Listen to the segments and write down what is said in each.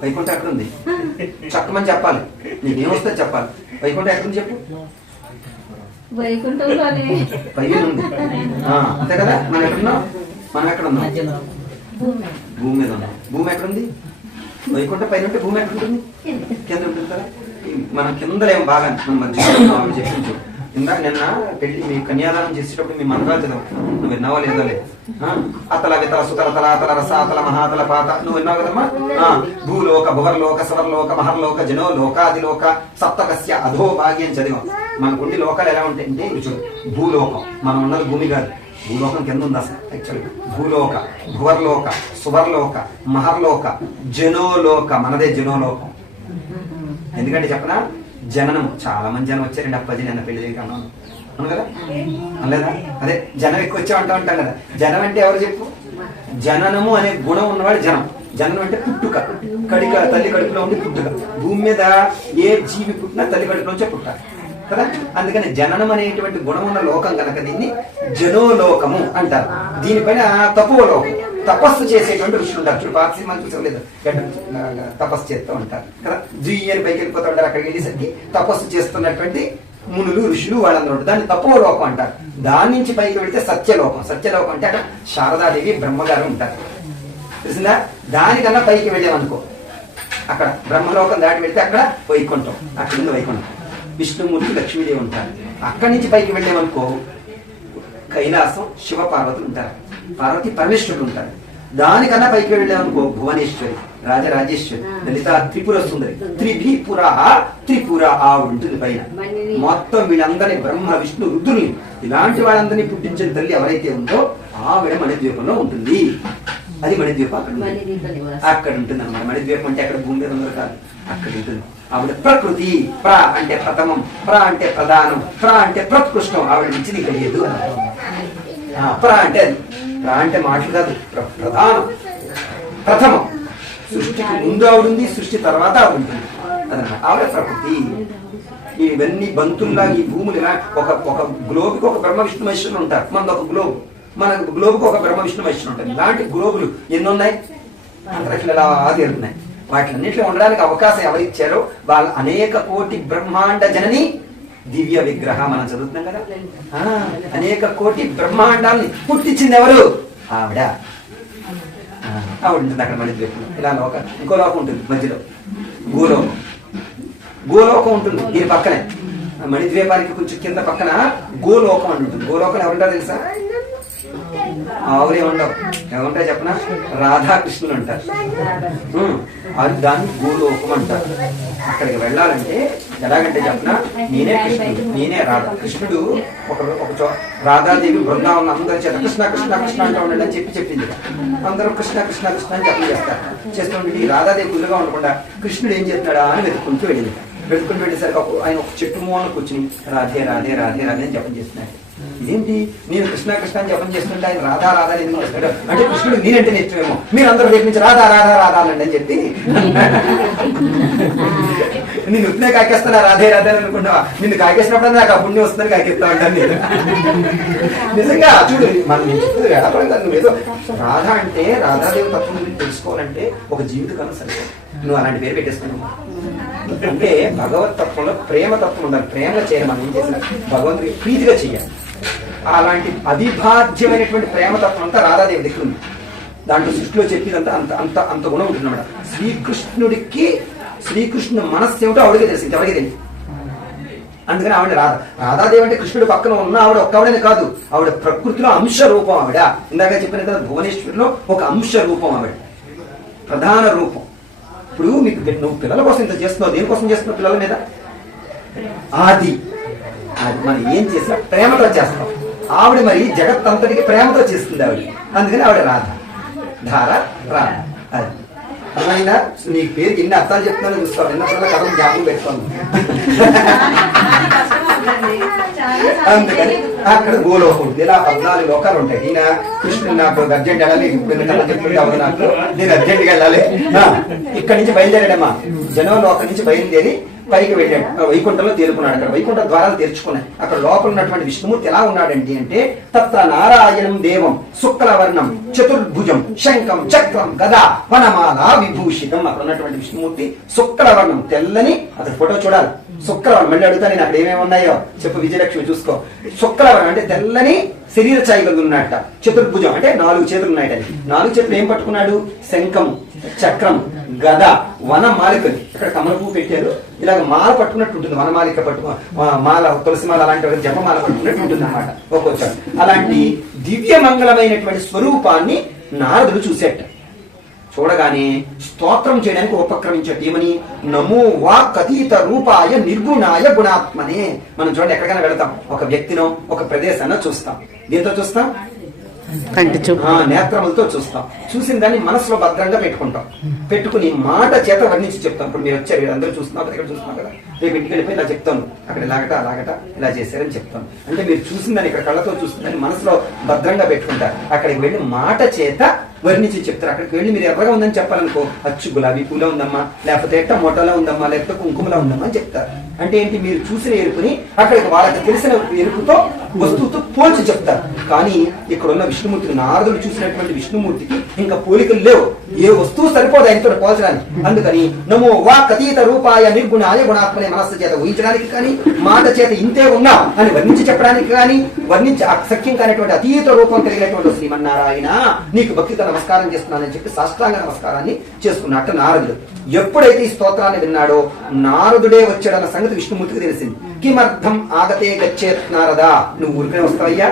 వైకుంఠం ఎక్కడుంది చక్కమని చెప్పాలి, నీకేమొస్తుంది చెప్పాలి. వైకుంఠం ఎక్కడుంది చెప్పు. వైకుంఠంలోనే పైన ఉంది అంతే కదా. మనం ఎక్కడున్నాం, మనం ఎక్కడ ఉన్నాం, భూమి మీద ఉన్నాం. భూమి ఎక్కడుంది, వైకుంఠం పైన ఉంటే భూమి ఎక్కడుంటుంది, కింద ఉంటుంది కదా. మనం కిందలేం బాగా మనం మధ్య ఆమె చెప్పించు. ఇందాక నిన్న పెళ్లి మీ కన్యాదానం చేసేటప్పుడు మీ మంత్రాలు చదవు, నువ్వు విన్నావా లేదో లేదు. అతల వితల సుతల తలాతల రసాతల మహాతల పాత నువ్వు విన్నావు కదమ్మా. భూలోక భువర్లోక సవర్లోక మహర్లోక జనో లోకాదిలోక సప్తకస్య అధో భాగ్యం చదివాం. మనకుండి లోకాలు ఎలా ఉంటాయంటే చూడు, భూలోకం మనం ఉన్నది భూమి కాదు, భూలోకం కింద ఉంది అసలు యాక్చువల్గా. భూలోక భువర్లోక సువర్లోక మహర్లోక జనోలోక మనదే జనోలోకం. ఎందుకంటే చెప్పనా, జననం చాలా మంది జనం వచ్చారండి అప్పాజీ నిన్న పెళ్లి దగ్గర అన్నాను అవును కదా అనలేదా. అదే జనం ఎక్కువ వచ్చా అంటూ ఉంటాం కదా. జనం అంటే ఎవరు చెప్పు, జననము అనే గుణం ఉన్నవాడు జనం. జననం అంటే పుట్టుక, తల్లి కడుపులో ఉండి పుట్టుక. భూమి మీద ఏ జీవి పుట్టినా తల్లి కడుపులోంచే పుట్టాలి కదా. అందుకని జననం అనేటువంటి గుణం ఉన్న లోకం కనుక దీన్ని జనోలోకము అంటారు. దీనిపైన తపోలోకం, తపస్సు చేసేటువంటి ఋషులు ఉంటారు. చూడు పాత సినిమాలు చూసలేదు, తపస్సు చేస్తూ ఉంటారు కదా. జుయ్యని పైకి వెళ్ళిపోతూ ఉంటారు. అక్కడికి వెళ్ళేసరికి తపస్సు చేస్తున్నటువంటి మునులు ఋషులు వాళ్ళందరూ ఉంటారు. దాన్ని తపోలోకం అంటారు. దాని నుంచి పైకి వెళితే సత్యలోకం. సత్యలోకం అంటే అక్కడ శారదాదేవి బ్రహ్మగారు ఉంటారు తెలిసిందా. దానికన్నా పైకి వెళ్ళామనుకో, అక్కడ బ్రహ్మలోకం దాటి వెళ్తే అక్కడ వైకుంఠం, అక్కడ ఉంది వైకుంఠం. విష్ణుమూర్తి లక్ష్మీదేవి ఉంటారు. అక్కడి నుంచి పైకి వెళ్ళామనుకో కైలాసం శివ పార్వతులు ఉంటారు, పార్వతి పరమేశ్వరుడు ఉంటారు. దానికన్నా పైకి వెళ్ళామనుకో భువనేశ్వరి, రాజరాజేశ్వరి, లలిత త్రిపుర సుందరి, త్రిపుర త్రిపుర ఉంటుంది పైన. మొత్తం వీళ్ళందరినీ బ్రహ్మ విష్ణు రుద్రుని ఇలాంటి వాళ్ళందరినీ పుట్టించిన తల్లి ఎవరైతే ఉందో ఆవిడ మణిద్వీపంలో ఉంటుంది. అది మణిద్వీపం అక్కడ ఉంటుంది అన్నమాట. మణిద్వీపం అంటే అక్కడ భూమి మీద అందరూ కాదు, అక్కడ ఉంటుంది. ఆవిడ ప్రకృతి, ప్ర అంటే ప్రథమం, ప్ర అంటే ప్రధానం, ప్ర అంటే ప్రత్కృష్టం. ఆవిడ నుంచి నీకు తెలియదు. ప్ర అంటే అది, ప్ర అంటే మాటలు కాదు, ప్రధానం ప్రథమం. సృష్టికి ముందు ఆవిడ ఉంది, సృష్టి తర్వాత ఆవిడ ఉంటుంది అదనమాట. ఆవిడ ప్రకృతి. ఇవన్నీ బంతుల్లా ఈ భూములు ఇలా ఒక గ్లోబుకి ఒక బ్రహ్మ విష్ణు మహేశ్వరులు ఉంటారు. మనది ఒక గ్లోబ్, మన గ్లోబుకి ఒక బ్రహ్మ విష్ణు మహేశ్వరులు ఉంటారు. ఇలాంటి గ్లోబులు ఎన్ని ఉన్నాయి అంతరిక్షలు ఎలా తిరుగుతున్నాయి. వాటిలన్నింటిలో ఉండడానికి అవకాశం ఎవరిచ్చారో వాళ్ళ అనేక కోటి బ్రహ్మాండ జనని దివ్య విగ్రహ మనం చదువుతున్నాం కదా. అనేక కోటి బ్రహ్మాండాన్ని పుట్టించింది ఎవరు, ఆవిడ. ఆవిడ ఉంటుంది అక్కడ మణిద్వీపంలో. ఇలా లోకం, ఇంకో లోకం ఉంటుంది మధ్యలో, భూలోకం. గోలోకం ఉంటుంది దీని పక్కనే, మణిద్వీపానికి కొంచెం కింద పక్కన గోలోకం అని ఉంటుంది. గోలోకం ఎవరుంటారో తెలుసా, ఆవులే ఉండవు. ఏమంటారు చెప్పనా, రాధాకృష్ణులు అంటారు. అది దాన్ని గోలోకం అంటారు. అక్కడికి వెళ్ళాలంటే ఎలాగంటే చెప్పనా, నేనే కృష్ణుడు, నేనే రాధ. కృష్ణుడు ఒక రాధాదేవి బృందావనం అందరి చేత కృష్ణ కృష్ణ కృష్ణ అంటూ ఉండండి అని చెప్పింది. అందరూ కృష్ణ కృష్ణ కృష్ణ అని జపం చేస్తారు. చేస్తుంటే ఈ రాధాదేవి గుళ్ళుగా ఉండకుండా కృష్ణుడు ఏం చేస్తున్నాడా అని వెతుక్కుంటూ వెళ్ళింది. వెతుక్కుని వెళ్ళేసరికి ఆయన ఒక చెట్టు మూలన కూర్చుని రాధే రాధే రాధే రాధే అని జపం చేస్తున్నాడు. ఇదేంటి, నేను కృష్ణ కృష్ణ అని జపం చేస్తుంటే ఆయన రాధా రాధా ఎందుకు చేస్తాడు అంటే కృష్ణుడు నేనంటే నేర్చుమేమో, మీరు అందరూ రేపు నుంచి రాధా రాధా రాధా అనండి అని చెప్పి నేను ఉత్తినే కాకేస్తున్నా రాధే రాధే అని అనుకుంటావా, నిన్ను కాకేసినప్పుడు నాకు ఆ పుణ్యం వస్తుందని కాకేస్తా ఉంటాను నేను. నిజంగా చూడు మనం చెప్తుంది వేళపడం కాదు. నువ్వేదో రాధ అంటే రాధాదేవి తత్వం గురించి తెలుసుకోవాలంటే ఒక జీవితకాలం సరిపోదు. నువ్వు అలాంటి పేరు పెట్టేస్తున్నావు అంటే భగవత్ తత్వంలో ప్రేమ తత్వం ఉండాలి. ప్రేమగా చేయాలి. మనం ఏం చేసినా భగవంతుడికి ప్రీతిగా చెయ్యాలి. అలాంటి అవిభాజ్యమైనటువంటి ప్రేమతత్వం అంతా రాధాదేవి దగ్గర ఉంది. దాంట్లో సృష్టిలో చెప్పినంత అంత అంత అంత గుణం ఉంటుంది అన్నమాట. శ్రీకృష్ణుడు మనస్సు ఏమిటో ఆవిడకే తెలుసు, ఇంకెవరికి తెలియదు. అందుకని ఆవిడ రాధాదేవి అంటే కృష్ణుడు పక్కన ఉన్న ఆవిడ ఒక్కవిడనే కాదు, ఆవిడ ప్రకృతిలో అంశ రూపం. ఆవిడ ఇందాక చెప్పిన కదా భువనేశ్వరిలో ఒక అంశ రూపం, ఆవిడ ప్రధాన రూపం. ఇప్పుడు మీకు నువ్వు పిల్లల కోసం ఇంత చేస్తున్నావు, దేనికోసం చేస్తున్నావు పిల్లల మీద? అది మనం ఏం చేసినా ప్రేమతో చేస్తాం. ఆవిడ మరి జగత్తంతటికి ప్రేమతో చేస్తుంది ఆవిడ. అందుకని ఆవిడ రాధ, ధార రాధ. అది అర్థమైందా? నీ పేరుకి ఎన్ని అర్థాలు చెప్తున్నానో చూస్తావు. ఎన్నప్పుడు కథలు జ్ఞాపకం పెట్టుకోండి. అందుకని అక్కడ గోలోకం ఉంటుంది. ఇలా 14 లోకాలు ఉంటాయి. ఈయన కృష్ణుడు నాకు అర్జెంట్ వెళ్ళాలి, ఇప్పుడు చెప్తుంటే అవును నాకు నేను అర్జెంట్గా వెళ్ళాలి. ఇక్కడి నుంచి బయలుదేరాడమ్మా, జనలోకం నుంచి బయలుదేరి పైకి వెళ్ళాడు. వైకుంఠంలో తేలుకున్నాడు. అక్కడ వైకుంఠ ద్వారాలు తెరుచుకున్నాయి. అక్కడ లోపల ఉన్నటువంటి విష్ణుమూర్తి ఎలా ఉన్నాడండి అంటే తత్ర నారాయణం దేవం శుక్లవర్ణం చతుర్భుజం శంఖం చక్రం గదా వనమాల విభూషితం. అక్కడ ఉన్నటువంటి విష్ణుమూర్తి శుక్లవర్ణం, తెల్లని, అతని ఫోటో చూడాలి. శుక్రవర్ణం మళ్ళీ అడుగుతా నేను అక్కడ ఏమేమి ఉన్నాయో చెప్పు విజయలక్ష్మి చూసుకో. శుక్రవర్ణం అంటే తెల్లని శరీర ఛాయి కలిగి ఉన్నట్ట. చతుర్భుజం అంటే 4 చేతులు ఉన్నాయట. 4 చేతులు ఏం పట్టుకున్నాడు? శంఖం, చక్రం, గద, వనమాలికలు. ఇక్కడ కమల పువ్వు పెట్టారు. ఇలాగ మాల పట్టుకున్నట్టు ఉంటుంది. వనమాలిక మాల, తులసి మాల అలాంటి జపమాల పట్టుకున్నట్టు ఉంటుంది అన్నమాట ఒక్కొక్కసారి. అలాంటి దివ్య మంగళమైనటువంటి స్వరూపాన్ని నారదుడు చూసేట. చూడగానే స్తోత్రం చేయడానికి ఉపక్రమించట. ఏమని? నమో వాక్కతీత రూపాయ నిర్గుణాయ గుణాత్మనే. మనం చూడండి, ఎక్కడికైనా వెళతాం, ఒక వ్యక్తినో ఒక ప్రదేశాన్ని చూస్తాం. దేంతో చూస్తాం? నేత్రములతో చూస్తాం. చూసిన దాన్ని మనసులో భద్రంగా పెట్టుకుంటాం. పెట్టుకుని మాట చేత వర్ణించి చెప్తాం. ఇప్పుడు మీరు వచ్చారు, అందరూ చూస్తున్నారు, ఇక్కడ చూస్తున్నాం కదా, రేపు ఇంటికి వెళ్ళిపోయి ఇలా చెప్తాను, అక్కడ ఇలాగట అలాగట ఇలా చేశారని చెప్తాను. అంటే మీరు చూసిందని ఇక్కడ కళ్ళతో చూస్తుందని మనసులో భద్రంగా పెట్టుకుంటారు. అక్కడికి వెళ్ళి మాట చేత వర్ణించి చెప్తారు. అక్కడికి వెళ్ళి మీరు ఎర్రగా ఉందని చెప్పాలనుకో, అచ్చు గులాబీ పూలో ఉందమ్మా, లేకపోతే ఎట్ట మొట్టలో ఉందమ్మా, లేకపోతే కుంకుమలో ఉందమ్మా అని చెప్తారు. అంటే ఏంటి? మీరు చూసిన ఎరుపుని అక్కడికి వాళ్ళకి తెలిసిన ఎరుపుతో వస్తువుతో పోల్చి చెప్తారు. కానీ ఇక్కడ ఉన్న విష్ణుమూర్తికి, నారదుడు చూసినటువంటి విష్ణుమూర్తికి ఇంకా పోలికలు లేవు. ఏ వస్తువు సరిపోదు ఆయనతో పోల్చడానికి. అందుకని నమో వాక్కతీత రూపాయ నిర్గుణాయ గుణాత్మనే మనస్సు చేత ఊహించడానికి కానీ, మాట చేత ఇంతే ఉన్నా అని వర్ణించి చెప్పడానికి కానీ, వర్ణించి అసఖ్యం కానిటువంటి అతీత రూపం కలిగినటువంటి శ్రీమన్నారాయణ నీకు భక్తితో నమస్కారం చేస్తున్నానని చెప్పి సాష్టాంగ నమస్కారాన్ని చేసుకున్నట్టు నారదుడు. ఎప్పుడైతే ఈ స్తోత్రాన్ని విన్నాడో నారదుడే వచ్చాడన్న సంగతి విష్ణుమూర్తికి తెలిసింది. కిమర్థం ఆగతే గచ్చేత్ నారదా, నువ్వు ఊరికనే వస్తావయ్యా,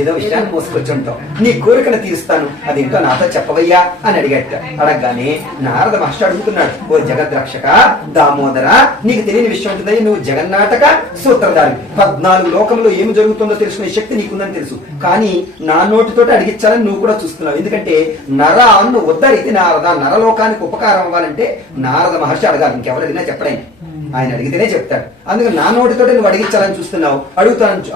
ఏదో విషయాన్ని మోసుకొచ్చుంటావు, నీ కోరికను తీరుస్తాను, అదేంటో నాతో చెప్పవయ్యా అని అడిగట. అడగగానే నారద మహర్షి అడుగుతున్నాడు, ఓ జగద్రక్షక దామోదర, నీకు తెలియని విషయం ఉంటుందని, నువ్వు జగన్నాటక సూత్రధారి, 14 లోకంలో ఏమి జరుగుతుందో తెలుసుకునే శక్తి నీకుందని తెలుసు. కానీ నా నోటితోటి అడిగించాలని నువ్వు కూడా చూస్తున్నావు. ఎందుకంటే నరాన్ని ఉద్ధరితి నారద, నరలోకానికి ఉపకారం అవ్వాలంటే నారద మహర్షి అడగాలి, ఇంకెవరు అడిగినా చెప్పడానికి. ఆయన అడిగితేనే చెప్తాడు. అందుకే నా నోటితోటి నువ్వు అడిగించాలని చూస్తున్నావు.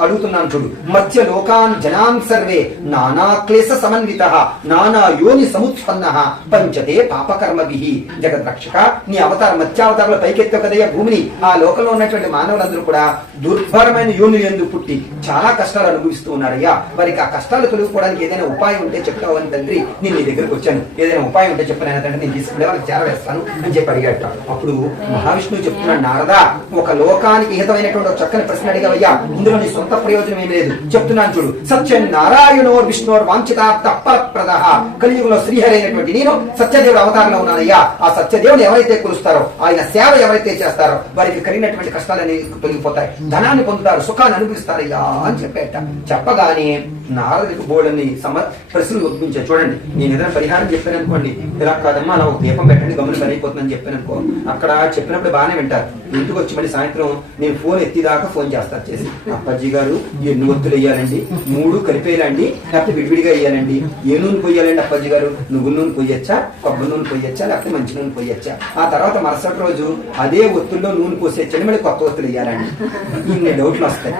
అడుగుతున్నాను చూడు. మత్స్య లోకాన్ జనాన్ సర్వే నానా క్లేశ సమన్విత నానా యోని సముత్పన్న పంచతే పాపకర్మభిః. జగద్రక్షక, నీ అవతారం మత్స్యావతారంలో పైకెత్తావు కదయ్యా భూమిని. ఆ లోకంలో ఉన్నటువంటి మానవులందరూ కూడా దుర్భరమైన యోని యందు పుట్టి చాలా కష్టాలు అనుభవిస్తూ ఉన్నారయ్యా. వారికి ఆ కష్టాలు తొలగిపోవడానికి ఏదైనా ఉపాయం ఉంటే చెప్తావు అని తండ్రి, నేను నీ దగ్గరకు వచ్చాను, ఏదైనా ఉపాయం ఉంటే చెప్పిన తండ్రి, నేను తీసుకునే వాళ్ళకి చేరవేస్తాను అని చెప్పి అడిగాట. అప్పుడు మహావిష్ణువు చెప్తున్నాడు, నారదా, ఒక లోకానికి హితమైనటువంటి ఒక చక్కని ప్రశ్న అడిగావయ్యా, ఇందులో నీ సొంత ప్రయోజనం ఏం లేదు, చెప్తున్నాను చూడు. సత్యం నారాయణోర్ విష్ణుర్ వాంఛితార్థ ఫలప్రదః. కలియుగంలో శ్రీహరి అయినటువంటి నేను సత్యదేవుడు అవతారంలో ఉన్నానయ్యా. ఆ సత్యదేవుని ఎవరైతే కొలుస్తారో, ఆయన సేవ ఎవరైతే చేస్తారో వారికి కలిగినటువంటి కష్టాలన్నీ తొలగిపోతాయి, ధనాన్ని పొందుతారు, సుఖాన్ని అనుభవిస్తారయ్యా అని చెప్పేట. చెప్పగానే నారదుడికి బోర్డుని ప్రశ్నలు ఒప్పించారు. చూడండి, నేను ఏదైనా పరిహారం చెప్పాను అనుకోండి, ఇలా కాదమ్మా అలా ఒక దీపం పెట్టండి గమని పనిపోతుందని చెప్పాను అనుకో, అక్కడ చెప్పినప్పుడు బాగానే వింటారు. ఇంటికి వచ్చి మళ్ళీ సాయంత్రం నేను ఫోన్ ఎత్తిదాకా ఫోన్ చేస్తారు చేసి, అప్పాజీ గారు ఎన్ని ఒత్తులు వేయాలండి, 3 కలిపేయాలండి, లేకపోతే విడివిడిగా వేయాలండి, ఏ నూనె పోయాలండి అప్పాజీ గారు, నువ్వు నూనె పోయొచ్చా, కొబ్బరి నూనె పోయొచ్చా, లేకపోతే మంచి నూనె పోయొచ్చా, ఆ తర్వాత మరుసటి రోజు అదే ఒత్తుల్లో నూనె పోసేచ్చండి, మళ్ళీ కొత్త ఒత్తులు వేయాలండి. ఇన్ని డౌట్లు వస్తాయి.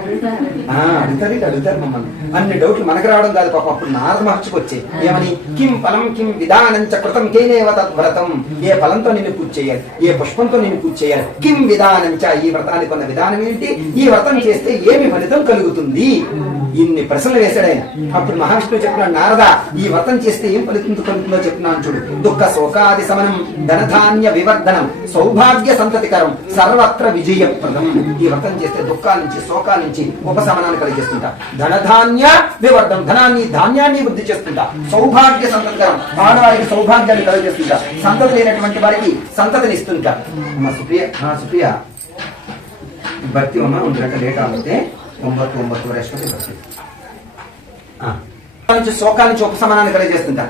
అడుగుతారు మమ్మల్ని. అన్ని డౌట్లు మనకు రావడం కాదు పాపం. అప్పుడు నారద మహర్షికి వచ్చాయి. ఏమని? కిం ఫలం కిం విధానం చ కృతం కేనేవ తద్వ్రతం. ఏ ఫలంతో నిన్ను పూజ చేయాలి, ఏ పుష్పంతో నిన్ను పూజ చేయాలి, కిం విధానం చ, ఈ వ్రతానికి ఉన్న విధానం ఏంటి, ఈ వ్రతం చేస్తే ఏమి ఫలితం కలుగుతుంది, ఇన్ని ప్రశ్నలు వేశాడు ఆయన. అప్పుడు మహావిష్ణువు చెప్పినాడు, నారద, ఈ వ్రతం చేస్తే ఏం ఫలితం కలుగుతుందో చెప్తున్నాను చూడు. దుఃఖ శోకాది సమనం, ధనధాన్య వివర్ధనం, సౌభాగ్య సంతతికరం, సర్వత్ర విజయప్రదం. ఈ వ్రతం చేస్తే దుఃఖాల నుంచి శోకాల నుంచి ఉపశమనాన్ని కలిగిస్తుంటా, ధనధాన్య వివర్ధనం, ధనాన్ని ధాన్యాన్ని వృద్ధి చేస్తుంటా, సౌభాగ్య సంతతికరం, ఆడవారికి సౌభాగ్యాన్ని కలిగిస్తుంటా, సంతతి లేనటువంటి వారికి సంతతిని ఇస్తుంటా. సుప్రియ ಬರ್ತೀವಮ್ಮ, 1 ಗಂಟೆ ಲೇಟ್ ಆಗುತ್ತೆ, 9:09 ಬರ್ತೀವಿ. నుంచి శోకాల నుంచి ఉపశమనాన్ని కలిగజేస్తుంటా,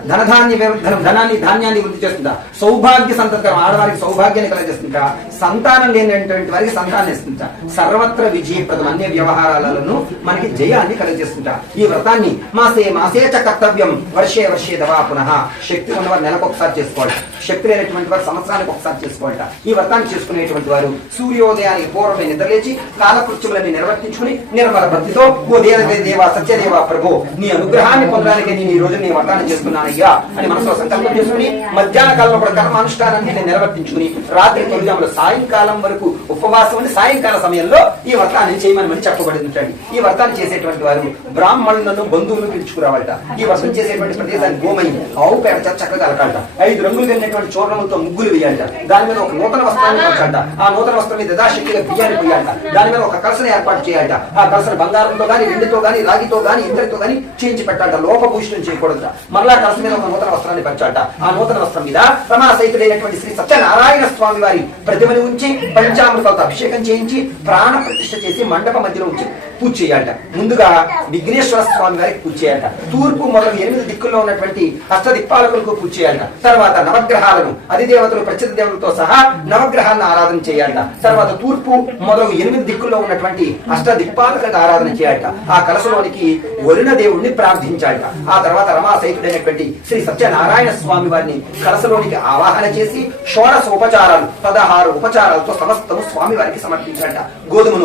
ధనాన్ని ధాన్యాన్ని వృద్ధి చేస్తుంటా, సౌభాగ్య సంతకం ఆడవారికి సౌభాగ్యాన్ని కలిగజేస్తుంటా, సంతానం లేనటువంటి వారికి సంతానం ఇస్తుంటా, సర్వత్ర విజయప్రదం అన్ని వ్యవహారాలను మనకి జయాన్ని కలిగజేస్తుంటా. ఈ వ్రతాన్ని మాసే చ కర్తవ్యం వర్షే దవా పునః. శక్తి ఉన్నవారు నెలకు ఒకసారి చేసుకోవాలి, శక్తి లేనటువంటి వారు సంవత్సరానికి ఒకసారి చేసుకోవాలట. ఈ వ్రతాన్ని చేసుకునేటువంటి వారు సూర్యోదయానికి పూర్వమే నిద్రలేచి కాలకృత్యములని నిర్వర్తించుకుని నిర్మల భక్తితో ఓ దేవ సత్యదేవ ప్రభు నీ అనుగ్రహాన్ని పొందడానికి నేను ఈ రోజు నీ వ్రతాన్ని చేస్తున్నానయ్యా అని మనసులో సంకల్పం చేసుకుని మధ్యాహ్న కాలంలో కూడా కర్మానుష్ఠానాన్ని నిర్వర్తించుకుని రాత్రి 9 సాయంకాలం వరకు ఉపవాసం ఉండి సాయంకాల సమయంలో ఈ వ్రతాన్ని చేయమని చెప్పబడింది. ఈ వ్రతాన్ని చేసేటువంటి వారు బ్రాహ్మణులను బంధువులను పిలుచుకురావాలట. ఈ వ్రతం చేసేటువంటి ప్రదేశాన్ని గోమయం ఆవు పేడ చక్కగా అలకాలట. 5 రంగులు కలిగినటువంటి చూర్ణములతో ముగ్గులు వేయాలట. దాని మీద ఒక నూతన వస్త్రాన్ని ఉంచాలట. ఆ నూతన వస్త్రం మీద యథాశక్తిగా బియ్యాన్ని పోయాలట. దాని మీద ఒక కలసను ఏర్పాటు చేయాలట. ఆ కలసను బంగారంతో గాని వెండితో గాని రాగితో గాని ఇద్దరితో గాని చేయించి పెట్టాలట. లోపభూషణం చేయకూడదు. మరలా కలస మీద ఒక నూతన వస్త్రాన్ని పెంచాలట. ఆ నూతన వస్త్రం మీద రమా సహితుడైనటువంటి శ్రీ సత్యనారాయణ స్వామి వారి ప్రతిమని ఉంచి పంచామృతాలతో అభిషేకం చేయించి ప్రాణ ప్రతిష్ఠ చేసి మండప మధ్యలో ఉంచి పూజ చేయాలట. ముందుగా విఘ్నేశ్వర స్వామి వారికి పూజ చేయాలట. తూర్పు మొదలు 8 దిక్కుల్లో ఉన్నటువంటి అష్టదిక్పాలకులకు పూజ చేయాలట. తర్వాత నవగ్రహాలను అధిదేవతలు ప్రత్యేక దేవతలతో సహా నవగ్రహాలను ఆరాధన చేయాలట. తర్వాత తూర్పు మొదలు 8 దిక్కుల్లో ఉన్నటువంటి అష్టదిక్పాలకులకు ఆరాధన చేయాలట. ఆ కలశలోనికి వరుణ దేవుణ్ణి ప్రార్థించాలట. ఆ తర్వాత రమా సహితుడైనటువంటి శ్రీ సత్యనారాయణ స్వామి వారిని కలశలోనికి ఆవాహన చేసి షోడశ ఉపచారాలు 16 ఉపచారాలతో సమస్తము స్వామి వారికి సమర్పించాలట. గోధుమ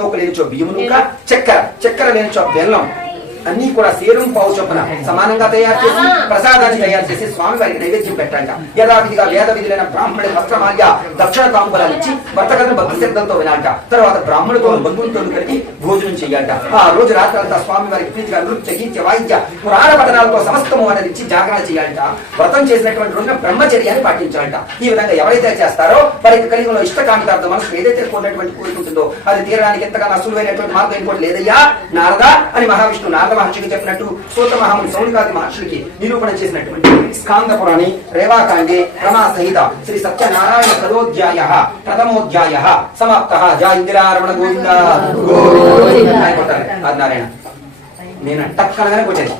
నూక లేనిచో బియ్యము నూక, చక్కెర లేనిచో బెల్లం అన్ని కూడా సేరం పావు చొప్పున సమానంగా తయారు చేసి ప్రసాదాన్ని తయారు చేసి స్వామి వారికి నైవేద్యం పెట్టాలట. యథావిధిగా వేద విధులైన బ్రాహ్మణుడి వస్త్రమాల్య దక్షిణ తాంబూలాలు ఇచ్చి భర్తకథను భక్తి శ్రద్ధంతో వినాలట. తర్వాత బ్రాహ్మణులతో బంధువులతో కలిపి భోజనం చేయాలట. ఆ రోజు రాత్రంతా స్వామి వారికి ప్రీతిగా నృత్య గీత్య వాయిద్య పురాణ పఠనాలతో సమస్తము అనేది జాగరణ చేయాలట. వ్రతం చేసినటువంటి రోజున బ్రహ్మచర్యాన్ని పాటించాలట. ఈ విధంగా ఎవరైతే చేస్తారో వారికి కలిగిన ఇష్టకామితార్థం మనసు ఏదైతే కోరినటువంటి కోరుకుంటుందో అది తీరడానికి ఎంతగానో అసలువైనటువంటి మార్గం ఇంకోటి లేదయ్యా నారద అని మహావిష్ణు నారద మహర్షికి చెప్పినట్టు సూత మహాముని సౌనికాది మహర్షులకి నిరూపణ చేసినటువంటి స్కాంద పురాణి రేవాకాండే రమా సహిత శ్రీ సత్యనారాయణ ప్రథమోధ్యాయ సమాప్త. జయ ఇందిరారమణ గోవింద. నారాయణ నేను టక్కనగానే వచ్చేది.